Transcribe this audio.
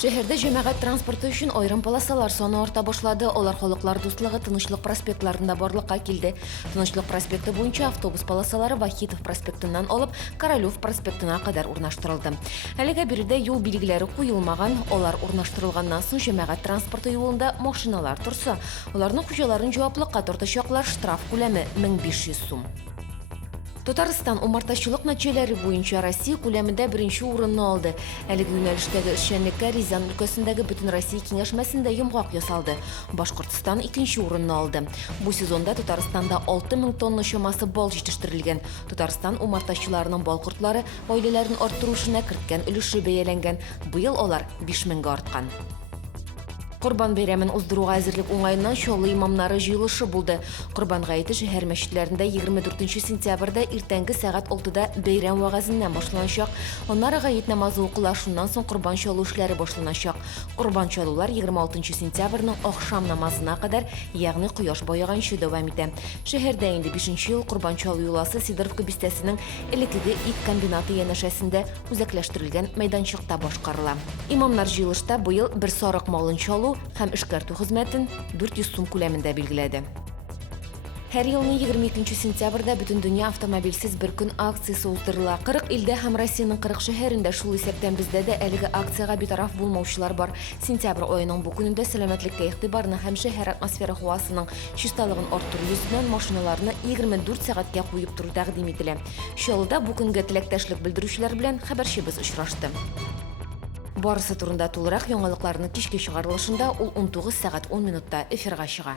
Şehirde cemaat transportu üçün ayrim palasalar sonu orta başladı. Olar Xalqlar Dostluğu Tınışlıq prospektlarında barlıqqa keldi. Tınışlıq prospekti boyunca avtobus palasaları Vahitov prospektinden alıp Karalyov prospektina kadar urnaştırıldı. Әлегә биредә юл билгеләре куелмаган, олар урнаштырылганнан соң җәмәгать транспорты юлында машиналар турса, уларның хуҗаларын җаваплыкка тартачаклар, штраф күләме 1500 сум. Татарстан умартачылык нәтиҗәләре буенча Россия күләмендә беренче урынны алды. Әлеге юнәлештәге эшчәнлеккә Рязань өлкәсендәге Бөтен Россия киңәшмәсендә йомгак ясалды. Башкортстан икенче урынны алды. Бу сезонда Татарстанда 6000 тонна чамасы бал җитештерелгән. Татарстан умартачыларының бал кортлары гаиләләрен арттыру эшенә керткән өлеше бәяләнгән. Быел алар 5000-гә арткан. Құрбан бәйрәмен уздыруга әзерлек уңайыннан чаллы имамнары җыелышы булды. Құрбан гаете шәһәр мәчетләрендә 24 сентябрьдә иртәнге сәгать 6-да бәйрәм вагазыннан башланачак. Аннары гает намазы укыла, шуннан соң құрбан чалу эшләре башланачак. Құрбан чалулар 26 сентябрьнең ахшам намазына кадәр, ягъни кояш баеганчы дәвам итә. Шәһәрдә инде 5нче ел Құрбан чалу юласы Сидоровка бистәсенең элекеге ит комбинаты янәшәсендә үзәкләштерелгән мәйданчыкта башкарыла. Имамнар җыелышта быел бер сарык малын чалу һәм эшкәртү хезмәтен 400 сум күләмендә билгеләде. Һәр елның 22 сентябрьдә бөтен дөнья автомобильсез бер көн акциясе уздырыла. 40 илдә һәм Россиянең 40 шәһәрендә шул исәптән бездә дә әлеге акциягә битараф булмаучылар бар. Сентябрь аеның бу көнендә сәламәтлеккә игътибарны һәм шәһәр атмосфера һавасының чисталыгын арттыру йөзеннән машиналарны 24 сәгатькә куеп туру тәкъдим ителә. Чаллыда бу көнгә теләктәшлек белдерүчеләр белән хәбәрчебез очрашты. Барысы турында тулырак яңалыкларны кичке чыгарылышында ул 19 сәгать 10 минутта эфирга чыга.